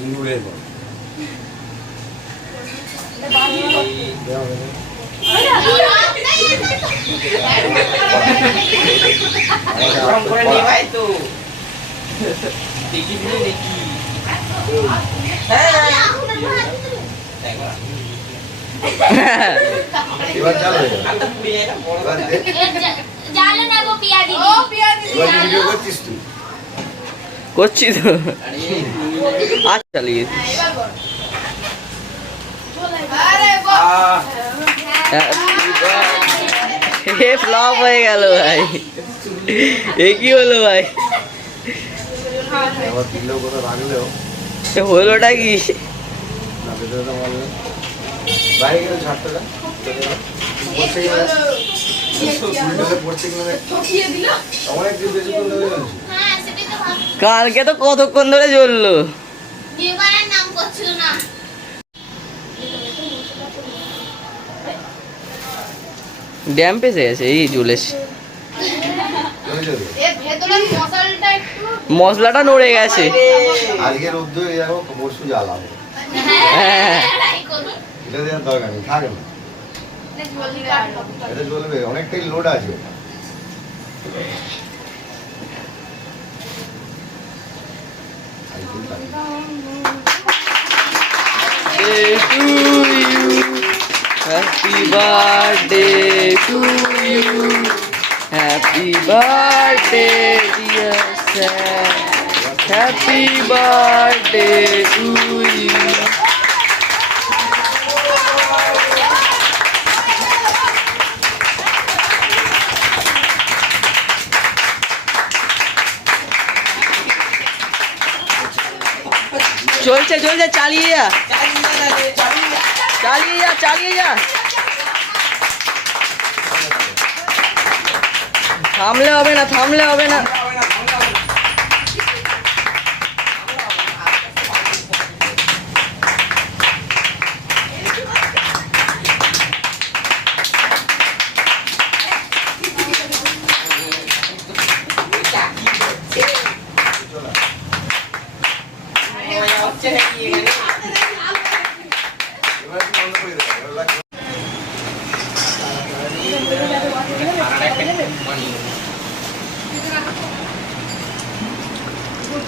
ইন্দুরের বল গরম করে নেবাই তো দেখি দেখি হ্যাঁ এবার চালু পুড়ে যায় না বড় এবার জানো না গো পিয়া দিদি এবার কি ভিডিও করছিস তুই। করছি তো। আরে আচ্ছা চালিয়ে আহ, ফ্লপ হয়ে গেল ভাই। এ কি হলো ভাই? এ হলোটা কি? না কালকে তো কতক্ষণ ধরে না। ড্যাম পেসে গেছে এই জ্বলেছে মশলাটা নড়ে গেছে। আজকে রোদ্দু পরশু জ্বালাবো। হ্যাঁ দরকার নেই থাকে না। এটা অনেকটাই লোড আছে। birthday to you. Happy birthday to you. Happy birthday, dear Sam. Happy birthday to you. চলছে চলছে চালিয়ে যা চালিয়ে যা চালিয়ে যা থামলে হবে না থামলে হবে না হচ্ছে নাকি এখানে এবার একটু বন্ধ করে দেবে, এবার লাগবে।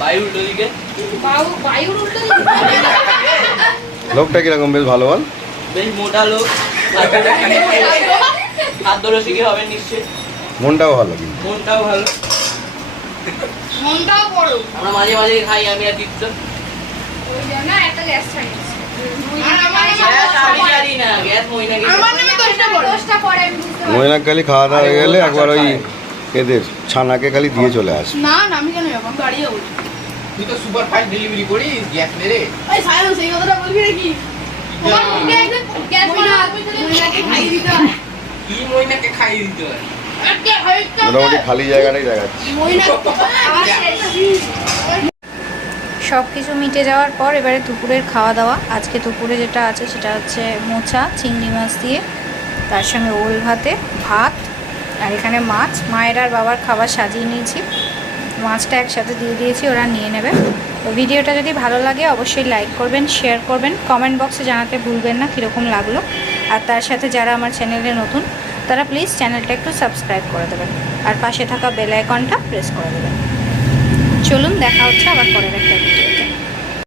বায়ু উল্টো দিকে? লোকটা কীরকম? বেশ ভালো বল। বেশ মোটা লোক। হবে নিশ্চয় মনটাও ভালো কিন্তু। মনটাও ভালো। আমরা মাঝে মাঝে খাই আমি আর দীপ্ত। ময়নাকালি খাওয়া দাওয়া হয়ে গেলে একবার ওই এদের ছানাকে খালি দিয়ে চলে আসে। না না আমি কেন যাব? গাড়ি যাব। তুই তো সুপার ফাস্ট ডেলিভারি করিস গ্যাস মেরে ওই সায়ন সেই কথাটা বলবি নাকি? তোমার মুখে একদিন গ্যাস মারা তুমি মহিলাকে খাইয়ে দিতে হয় কি খাইয়ে দিতে হয়? মোটামুটি খালি জায়গাটাই দেখাচ্ছে। মহিলা সব কিছু মিটে যাওয়ার পর এবারে দুপুরের খাওয়া দাওয়া। আজকে দুপুরে যেটা আছে সেটা হচ্ছে মোচা চিংড়ি মাছ দিয়ে তার সঙ্গে ওল ভাতে ভাত আর এখানে মাছ। মায়ের আর বাবার খাবার সাজিয়ে নিয়েছি। মাছটা একসাথে দিয়ে দিয়েছি, ওরা নিয়ে নেবে। তো ভিডিওটা যদি ভালো লাগে, অবশ্যই লাইক করবেন শেয়ার করবেন। কমেন্ট বক্সে জানাতে ভুলবেন না কীরকম লাগল। আর তার সাথে যারা আমার চ্যানেলে নতুন, তারা প্লিজ চ্যানেলটা একটু সাবস্ক্রাইব করে দেবেন। আর পাশে থাকা বেল আইকনটা প্রেস করে দেবেন। চলুন, দেখা হচ্ছে আবার পরের একটা ভিডিও